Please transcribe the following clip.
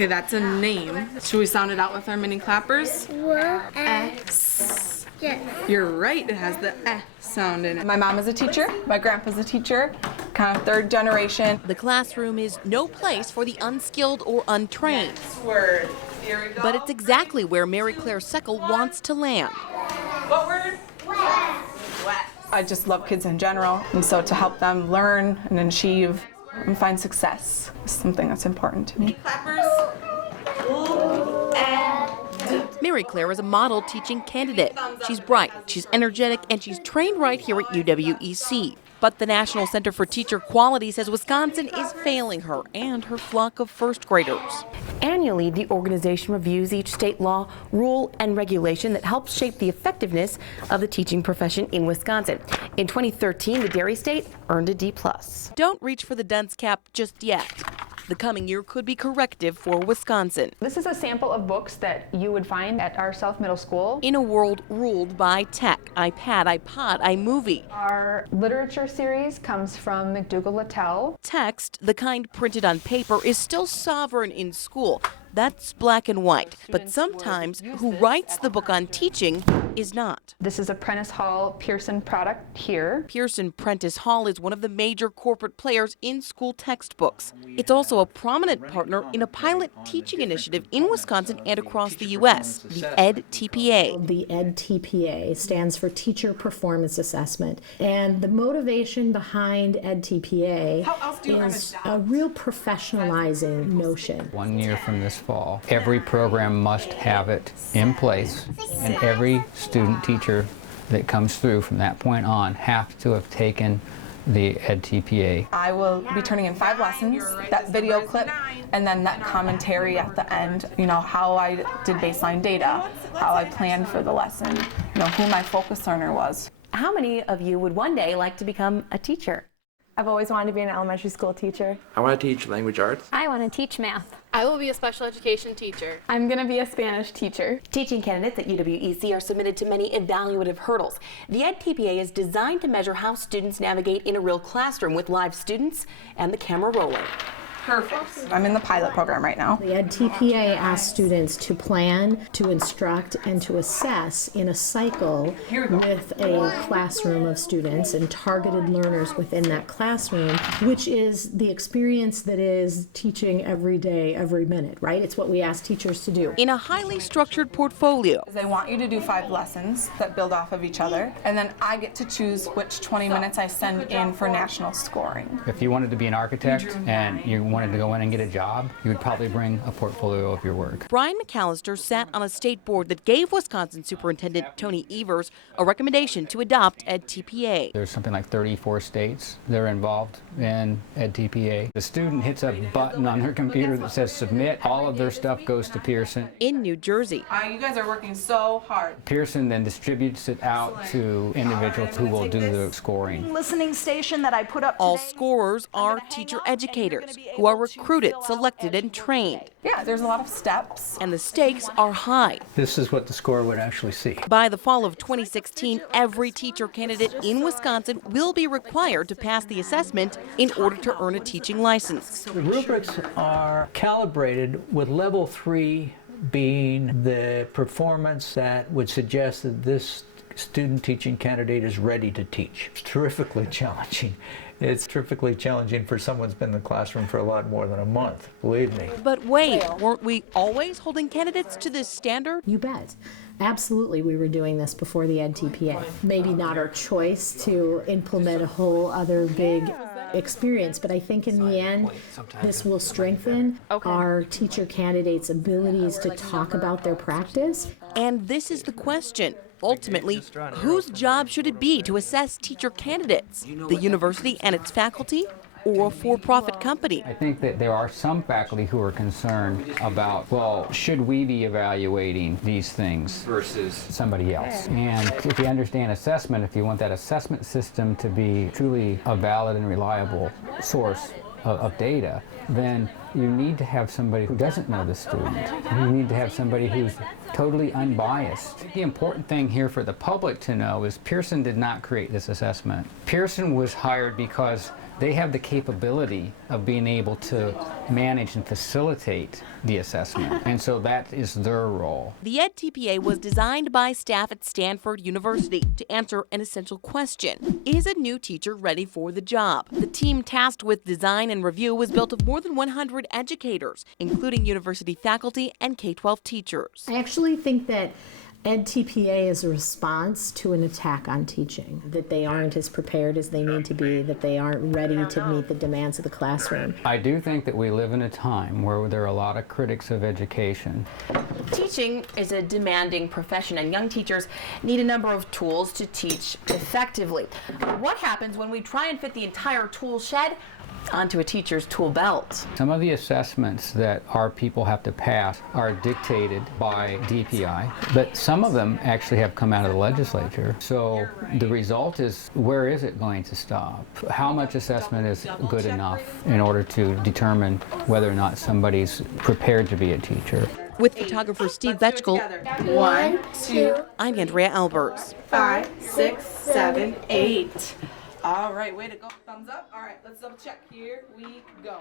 Okay, that's a name. Should we sound it out with our mini clappers? X. Yes. You're right, it has the eh sound in it. My mom is a teacher, my grandpa's a teacher, kind of third generation. The classroom is no place for the unskilled or untrained. Next word. Here we go. But it's exactly where Mary Claire Seckel wants to land. What word? Wet. I just love kids in general, and so to help them learn and achieve and find success is something that's important to me. Clappers. Mary Claire is a model teaching candidate. She's bright, she's energetic, and she's trained right here at UWEC. But the National Center for Teacher Quality says Wisconsin is failing her and her flock of first graders. Annually, the organization reviews each state law, rule, and regulation that helps shape the effectiveness of the teaching profession in Wisconsin. In 2013, the Dairy State earned a D+. Don't reach for the dunce cap just yet. The coming year could be corrective for Wisconsin. This is a sample of books that you would find at our South Middle School. In a world ruled by tech, iPad, iPod, iMovie. Our literature series comes from McDougall-Littell. Text, the kind printed on paper, is still sovereign in school. That's black and white. But sometimes who writes the book on teaching is not. This is a Prentice Hall Pearson product here. Pearson Prentice Hall is one of the major corporate players in school textbooks. It's also a prominent partner in a pilot teaching initiative in Wisconsin and across the U.S., the EdTPA. The EdTPA stands for Teacher Performance Assessment. And the motivation behind EdTPA is a real professionalizing notion. 1 year from this fall, every program must have it in place, and every student teacher that comes through from that point on have to have taken the EdTPA. I will be turning in 5 lessons, that video clip, and then that commentary at the end, you know, how I did baseline data, how I planned for the lesson, you know, who my focus learner was. How many of you would one day like to become a teacher? I've always wanted to be an elementary school teacher. I want to teach language arts. I want to teach math. I will be a special education teacher. I'm going to be a Spanish teacher. Teaching candidates at UWEC are submitted to many evaluative hurdles. The EdTPA is designed to measure how students navigate in a real classroom with live students and the camera rolling. Perfect. I'm in the pilot program right now. The EdTPA asks students to plan, to instruct, and to assess in a cycle with a classroom of students and targeted learners within that classroom, which is the experience that is teaching every day, every minute, right? It's what we ask teachers to do. In a highly structured portfolio. They want you to do 5 lessons that build off of each other, and then I get to choose which 20 minutes I send in for national scoring. If you wanted to be an architect and you wanted to go in and get a job, you would probably bring a portfolio of your work. Brian McAllister sat on a state board that gave Wisconsin Superintendent Tony Evers a recommendation to adopt EdTPA. There's something like 34 states that are involved in EdTPA. The student hits a button on their computer that says submit. All of their stuff goes to Pearson. In New Jersey. You guys are working so hard. Pearson then distributes it out to individuals who will do the scoring. Listening station that I put up today. All scorers are teacher educators who are recruited, selected, and trained. Yeah, there's a lot of steps. And the stakes are high. This is what the scorer would actually see. By the fall of 2016, every teacher candidate in Wisconsin will be required to pass the assessment in order to earn a teaching license. The rubrics are calibrated with level 3 being the performance that would suggest that this student teaching candidate is ready to teach. It's terrifically challenging. It's terrifically challenging for someone who's been in the classroom for a lot more than a month, believe me. But wait, weren't we always holding candidates to this standard? You bet. Absolutely, we were doing this before the EdTPA. Maybe not our choice to implement a whole other big experience, but I think in the end, this will strengthen our teacher candidates' abilities to talk about their practice. And this is the question. Ultimately, whose job should it be to assess teacher candidates? The university and its faculty, or a for-profit company? I think that there are some faculty who are concerned about, well, should we be evaluating these things versus somebody else? And if you understand assessment, if you want that assessment system to be truly a valid and reliable source of data, then you need to have somebody who doesn't know the student. You need to have somebody who's totally unbiased. The important thing here for the public to know is Pearson did not create this assessment. Pearson was hired because they have the capability of being able to manage and facilitate the assessment. And so that is their role. The EdTPA was designed by staff at Stanford University to answer an essential question. Is a new teacher ready for the job? The team tasked with design and review was built of more than 100 educators, including university faculty and K-12 teachers. I actually think that EdTPA is a response to an attack on teaching, that they aren't as prepared as they need to be, that they aren't ready to meet the demands of the classroom. I do think that we live in a time where there are a lot of critics of education. Teaching is a demanding profession, and young teachers need a number of tools to teach effectively. What happens when we try and fit the entire tool shed onto a teacher's tool belt? Some of the assessments that our people have to pass are dictated by DPI, but some of them actually have come out of the legislature. So the result is, where is it going to stop? How much assessment is good enough in order to determine whether or not somebody's prepared to be a teacher? With photographer Steve Betchkal, 1, 2, I'm Andrea Albers. 5, 6, 7, 8. All right, way to go. Thumbs up. All right, let's double check. Here we go.